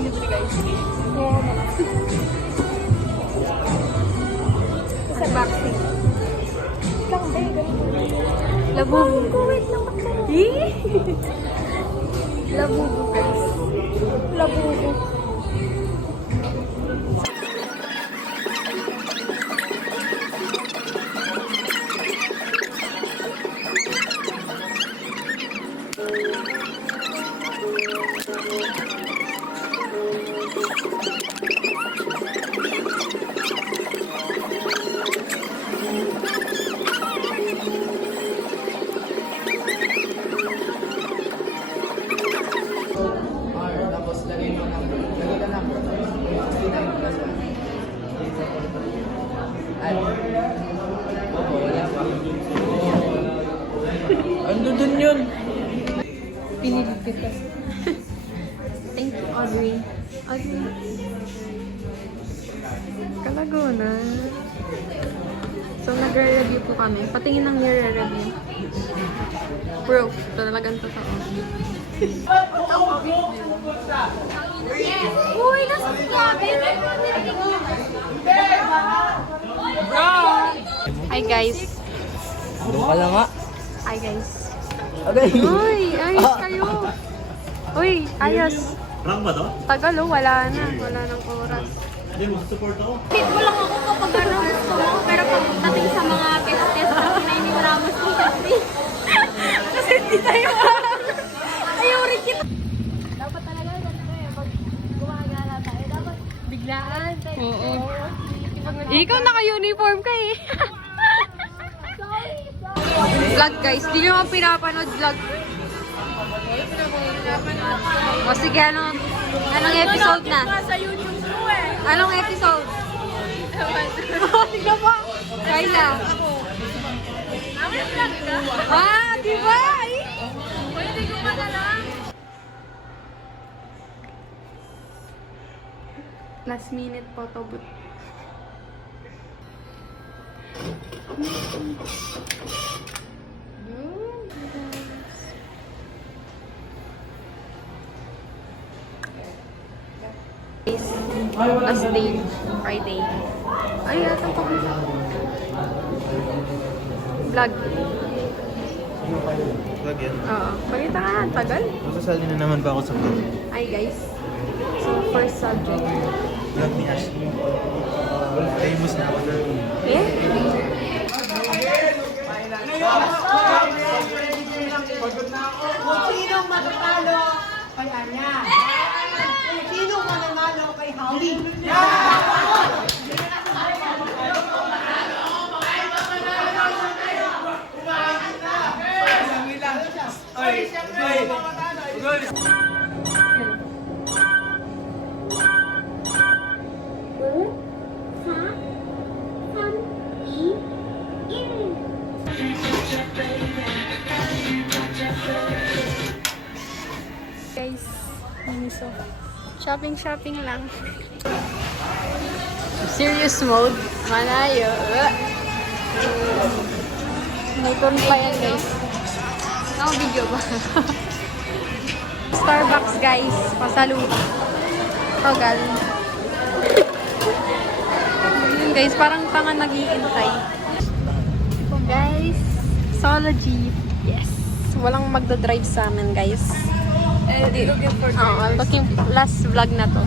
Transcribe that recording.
libre guys. Oo naman. Sa boxing. Lang ba yung ganito? Labubu. Wait lang ba? Labubu guys. Labubu. Tapos lagay mo number. Lagay ka number. Opo, wala pa. Ando dun yun. Piniligpit ka. Thank you, Audrey. Audrey. Kalaguna. So, nagre-review po kami. Patingin ng nire-review. Proof. Talagang totoo. Uy, nasa cabin! Bro! Hi, guys. Doon ka lang nga. Hi, guys. Okay. Uy, ayos kayo. Uy, ayos. Rank ba to? Tagal oh, wala na. Wala nang oras. Hindi, mag-support ako. Fit mo lang ako kapag ano gusto mo, pero pagdating sa mga test-test na Pinay Ramos mo kasi. Kasi hindi tayo ayaw rin kita. Dapat talaga ganito eh, pag gumagala tayo, dapat biglaan. Oo. Ikaw naka-uniform ka eh. Vlog guys, di nyo mga pinapanood vlog. O sige, anong episode na? Sa YouTube mo eh. Anong episode? Tignan mo. Kayla. Amin vlog ka. Ah, di ba? Pwede ko ka na lang. Last minute photo booth. Last day, Friday. Ay, atang pa vlog. Vlog yan. Oo. Pakita ka na, tagal. Masasali na naman ba ako sa vlog? Ay guys. So, first subject. Vlog ni Ashley. Famous na ako doon. Eh? Sinong matatalo kay Anya? Sinong mananalo kay Howie? Guys, miniso. Shopping lang. Serious mode. Manayo. May turn pa yan guys. Naka-video ba? Starbucks guys. Pasalubong. Togal. Yun guys, parang tanga nag-iintay. Guys, solo jeep. Yes. Walang magdadrive sa amin guys. Looking for looking last vlog na to.